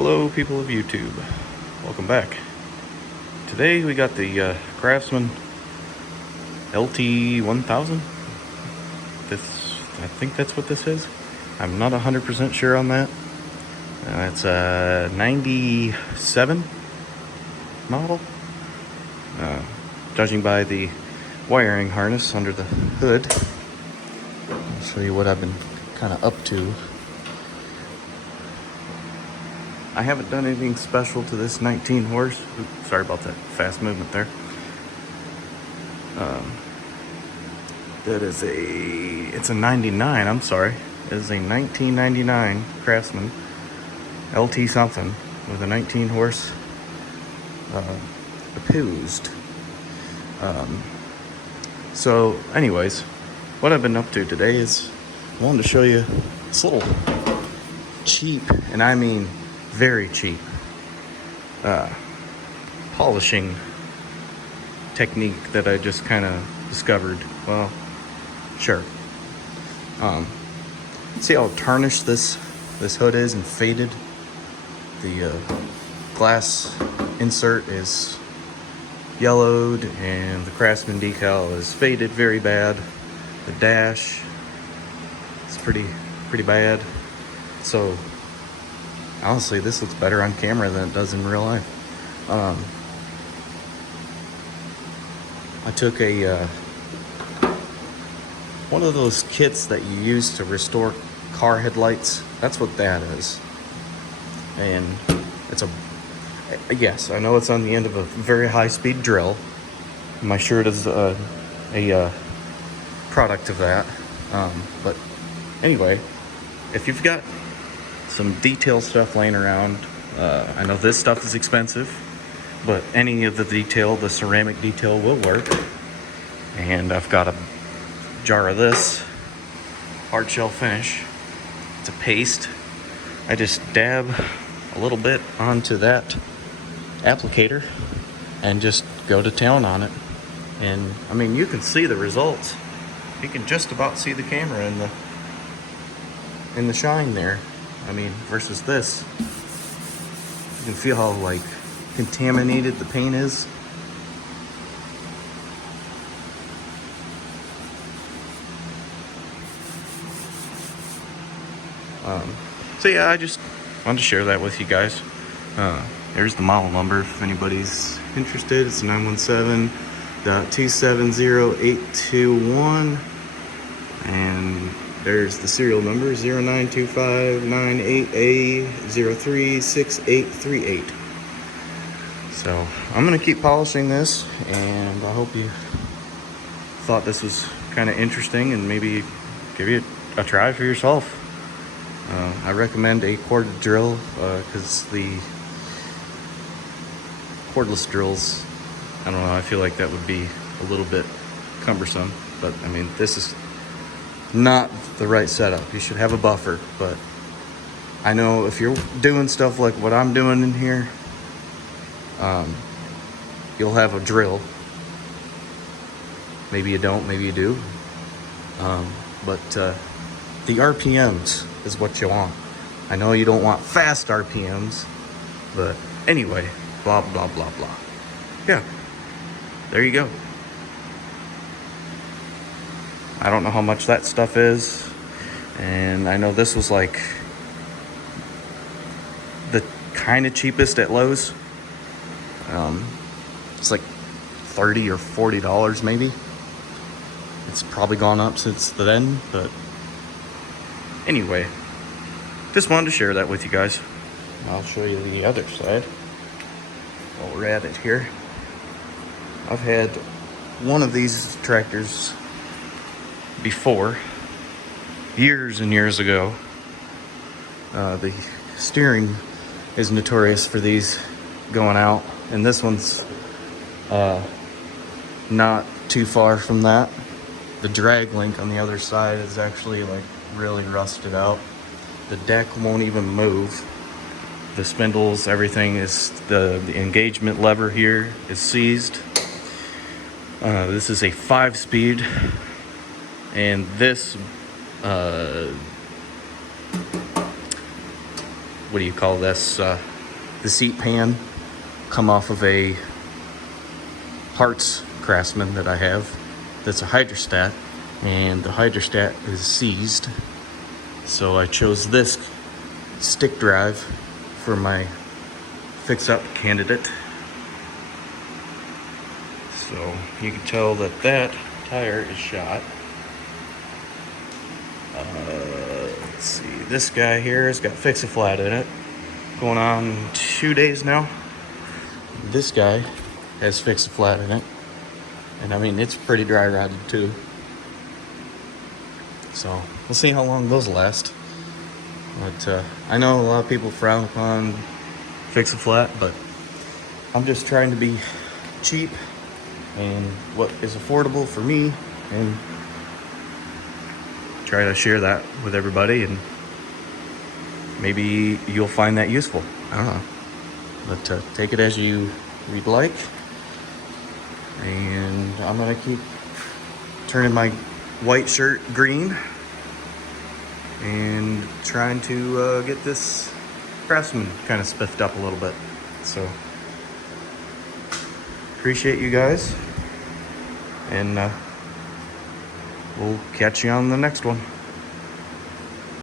Hello people of YouTube, welcome back. Today we got the Craftsman LT1000. I think that's what this is. I'm not 100% sure on that. It's a 97 model. Judging by the wiring harness under the hood. I'll show you what I've been kind of up to. I haven't done anything special to this 19 horse. Oops, sorry about that fast movement there. It's a 99, I'm sorry. It is a 1999 Craftsman LT something with a 19 horse opposed. So anyways, what I've been up to today is I wanted to show you this little cheap, and I mean very cheap, polishing technique that I just kind of discovered. Well, sure. See how tarnished this hood is and faded? The glass insert is yellowed and the Craftsman decal is faded very bad. The dash is pretty bad. So honestly, this looks better on camera than it does in real life. I took one of those kits that you use to restore car headlights. That's what that is. And it's yes, I know it's on the end of a very high-speed drill. My shirt is a product of that. But anyway, if you've got some detail stuff laying around, I know this stuff is expensive, but any of the detail, the ceramic detail will work. And I've got a jar of this hard shell finish. It's a paste. I just dab a little bit onto that applicator and just go to town on it. And I mean, you can see the results. You can just about see the camera in the shine there. I mean, versus this, you can feel how like contaminated the paint is. So yeah, I just wanted to share that with you guys. There's the model number if anybody's interested. It's 917.270821, and there's the serial number 092598A036838. So I'm gonna keep polishing this, and I hope you thought this was kind of interesting and maybe give it a try for yourself. I recommend a corded drill because the cordless drills, I don't know, I feel like that would be a little bit cumbersome, but I mean, this is not the right setup. You should have a buffer, but I know if you're doing stuff like what I'm doing in here, you'll have a drill. Maybe you don't, maybe you do. But the RPMs is what you want. I know you don't want fast RPMs, but anyway, blah, blah, blah, blah. Yeah, there you go. I don't know how much that stuff is, and I know this was like the kind of cheapest at Lowe's. It's like $30 or $40 maybe. It's probably gone up since then, but anyway, just wanted to share that with you guys. I'll show you the other side while we're at it here. I've had one of these tractors before, years and years ago. The steering is notorious for these going out, and this one's not too far from that. The drag link on the other side is actually like really rusted out. The deck won't even move. The spindles, everything is, the engagement lever here is seized. This is a 5-speed, and this what do you call this? The seat pan come off of a parts Craftsman that I have. That's a hydrostat, and the hydrostat is seized. So I chose this stick drive for my fix-up candidate. So you can tell that that tire is shot. Let's see, this guy here has got Fix-A-Flat in it. Going on 2 days now. This guy has Fix-A-Flat in it. And I mean, it's pretty dry rotted too. So we'll see how long those last. But I know a lot of people frown upon Fix-A-Flat, but I'm just trying to be cheap and what is affordable for me, and try to share that with everybody, and maybe you'll find that useful. I don't know. But take it as you'd like. And I'm gonna keep turning my white shirt green and trying to get this Craftsman kind of spiffed up a little bit. So appreciate you guys, and we'll catch you on the next one.